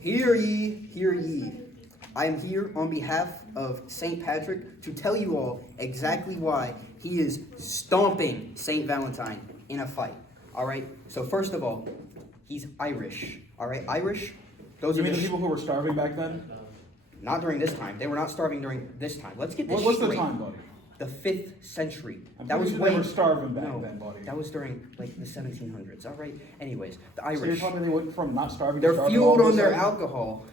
Hear ye, hear ye. I am here on behalf of St. Patrick to tell you all exactly why he is stomping St. Valentine in a fight. All right? So first of all, he's Irish. All right? Irish, those You are mean the the people who were starving back then? Not during this time. They were not starving during this time. Let's get this What's straight. the time, buddy? The 5th century. That was when they were starving back then, buddy. That was during like the 1700s. All right. Anyways, the So you're Irish. telling me they went from not starving to They're starving? fueled all of on a their sudden? alcohol,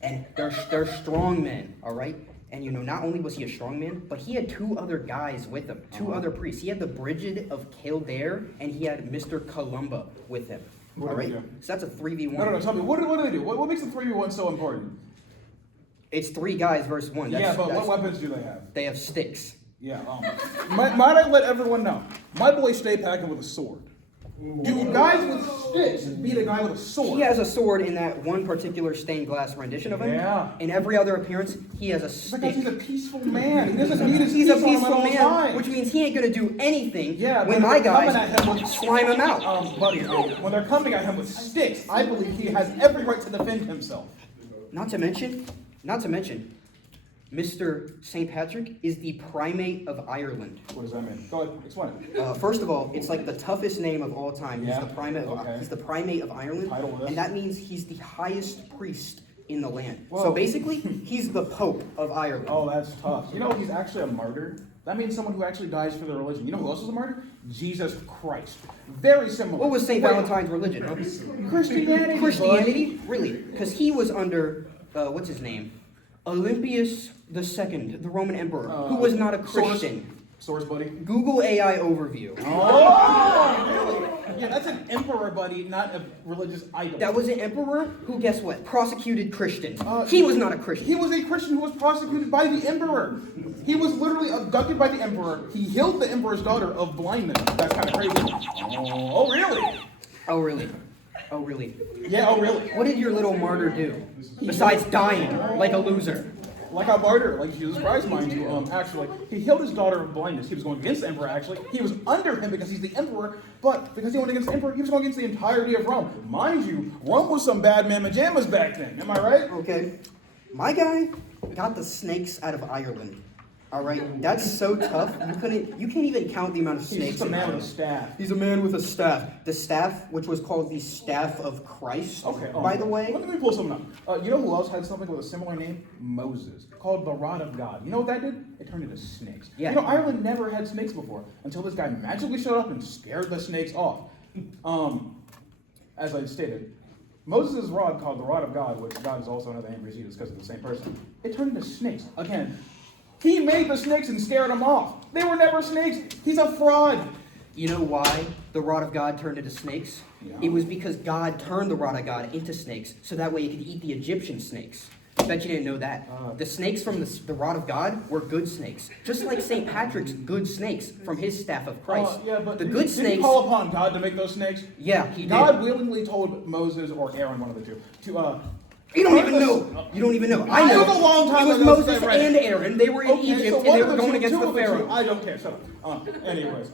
and they're strong men. All right. And you know, not only was he a strong man, but he had 2 other guys with him, 2 other priests. He had the Brigid of Kildare, and he had Mr. Columba with him. What all did they right. do? So that's a 3v1. No, tell me, what do they do? What makes the 3v1 so important? It's 3 guys versus 1. But what weapons do they have? They have sticks. Yeah, might I let everyone know, my boy stay packing with a sword. Do guys with sticks beat a guy with a sword? He has a sword in that one particular stained glass rendition of him. Yeah. In every other appearance, he has a It's stick. because he's a peaceful man. He doesn't need his He's a teeth on him at peaceful all man, times. which means he ain't gonna do anything Yeah, when but my they're coming guys at him with- slime him out. Buddy, when they're coming at him with sticks, I believe he has every right to defend himself. Not to mention, Mr. St. Patrick is the primate of Ireland. What does that mean? Go ahead, explain it. First of all, it's like the toughest name of all time. Yeah, He's the primate of Ireland, Title list. and that means he's the highest priest in the land. Whoa. So basically, he's the Pope of Ireland. Oh, that's tough. You know, he's actually a martyr. That means someone who actually dies for their religion. You know who else was a martyr? Jesus Christ. Very similar. What was St. Valentine's religion? Christianity. Christianity? Really? Because he was under, what's his name? Olympius II, the Roman emperor, who was not a Christian. Source, buddy. Google AI overview. Oh, really? Yeah, that's an emperor, buddy, not a religious idol. That was an emperor who, guess what? Prosecuted Christians. He was not a Christian. He was a Christian who was prosecuted by the emperor. He was literally abducted by the emperor. He healed the emperor's daughter of blindness. That's kind of crazy. Oh, really? Oh, really? Oh, really? Yeah, oh, really? What did your little martyr do? Besides dying like a loser. Like a martyr, like Jesus Christ, mind you, actually. He healed his daughter of blindness. He was going against the emperor, actually. He was under him because he's the emperor, but because he went against the emperor, he was going against the entirety of Rome. Mind you, Rome was some bad mamma jammas back then. Am I right? Okay. My guy got the snakes out of Ireland. All right, that's so tough. You can't even count the amount of snakes. He's just a in man with a Ireland. staff. He's a man with a staff. The staff, which was called the Staff of Christ. Okay. By the way, let me pull something up. You know who else had something with a similar name? Moses, called the Rod of God. You know what that did? It turned into snakes. Yeah. You know, Ireland never had snakes before until this guy magically showed up and scared the snakes off. As I stated, Moses' rod, called the Rod of God, which God is also another name for Jesus because of the same person, it turned into snakes. Again, he made the snakes and scared them off. They were never snakes. He's a fraud. you know why the rod of God turned into snakes? Yeah. It was because God turned the rod of God into snakes, so that way it could eat the Egyptian snakes. I bet you didn't know that. The snakes from the rod of God were good snakes. Just like St. Patrick's good snakes from his staff of Christ. Yeah, but the good did snakes... he call upon God to make those snakes? Yeah, he did. God willingly told Moses or Aaron, one of the two, to You don't even know. You don't even know. I know. It was a long time It was ago since Moses I read it. and Aaron. They were in Egypt so and one they of were the going two- against two the of two- Pharaoh. I don't care. Shut up. Anyways,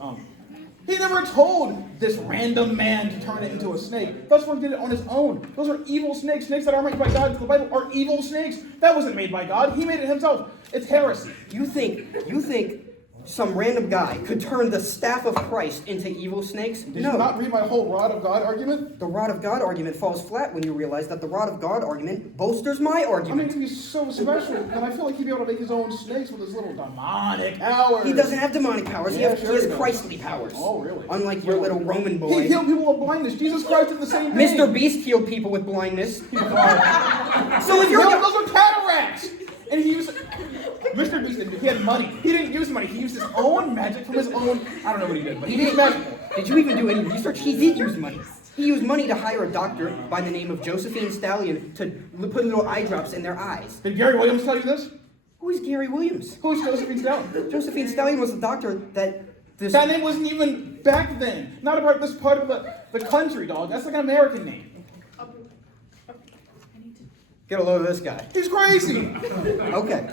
he never told this random man to turn it into a snake. Thus one did it on his own. Those are evil snakes. Snakes that are made by God. The Bible are evil snakes. That wasn't made by God. He made it himself. It's heresy. You think some random guy could turn the staff of Christ into evil snakes? Did you not read my whole rod of God argument? The rod of God argument falls flat when you realize that the rod of God argument bolsters my I argument. mean, he's so special, and I feel like he'd be able to make his own snakes with his little demonic powers. He doesn't have demonic powers. Yeah, he sure has he does. Christly powers. Oh, really? Unlike your little Roman He boy. healed people with blindness. Jesus Christ did the same thing. Mr. Beast healed people with blindness. So if you're those are cataracts. And he used Mr. Beast. He had money. He didn't use money. He used his own magic from his own. I don't know what he did, but he used magic. Did you even do any research? He did use money. He used money to hire a doctor by the name of Josephine Stallion to put little eye drops in their eyes. Did Gary Williams tell you this? Who is Gary Williams? Who's Josephine Stallion? Josephine Stallion was the doctor that this... That name wasn't even back then. Not about this part of the country, dog. That's like an American name. Get a load of this guy. He's crazy. Okay.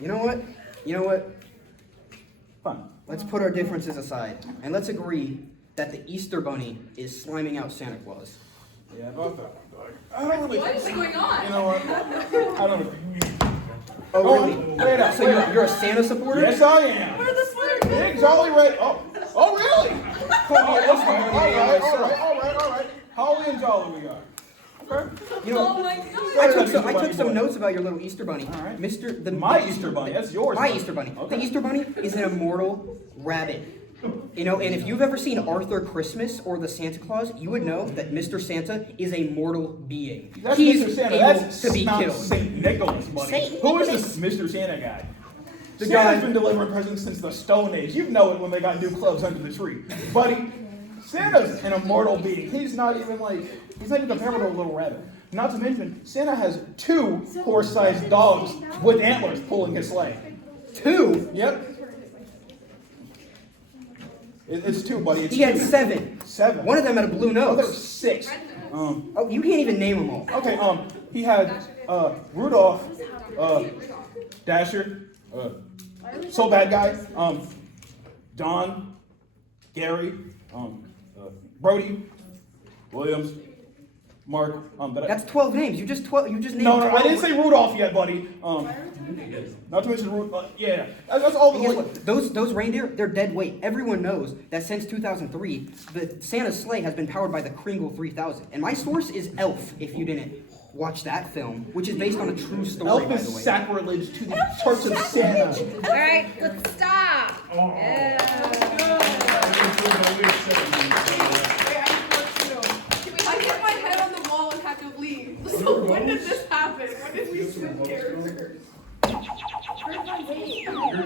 You know what? Fun. Let's put our differences aside, and let's agree that the Easter Bunny is sliming out Santa Claus. Yeah, about that. I don't really. What is going on? You know what? I don't know. Oh, really? Wait up. So you're a Santa supporter? Yes, I am. Where the sweater Big Jolly Red. Oh, really? All right. Holly and Jolly we got. Okay. You know, Oh my God. I took some notes about your little Easter bunny. All right. My Easter bunny. That's yours. My buddy. Easter bunny. Okay. The Easter bunny is an immortal rabbit. You know, and if you've ever seen Arthur Christmas or the Santa Claus, you would know that Mr. Santa is a mortal being. That's He's Mr. Santa. able That's to be not killed. Saint Nicholas, buddy. Saint Who is Nicholas. this Mr. Santa guy? The Santa's guy- been delivering presents since the Stone Age. You know it when they got new clothes under the tree. Buddy, Santa's an immortal being. He's not even comparable to a little rabbit. Not to mention, Santa has 2 horse-sized dogs with antlers pulling his sleigh. 2? Yep. It's 2, buddy. It's He had 2. 7. 7. One of them had a blue Oh, there's nose. 6. Oh, you can't even name them all. Okay, he had Rudolph, Dasher, So Bad Guy, Don, Gary, Brody, Williams, Mark. That's 12 names. You just named No, 12. I didn't say Rudolph yet, buddy. Not to mention Rudolph. Yeah, that's all. And guess what? Those reindeer, they're dead weight. Everyone knows that since 2003, the Santa's sleigh has been powered by the Kringle 3000. And my source is Elf, if you didn't watch that film, which is based on a true story, Elf by is the way. sacrilege to the Church of Santa. All right, let's stop.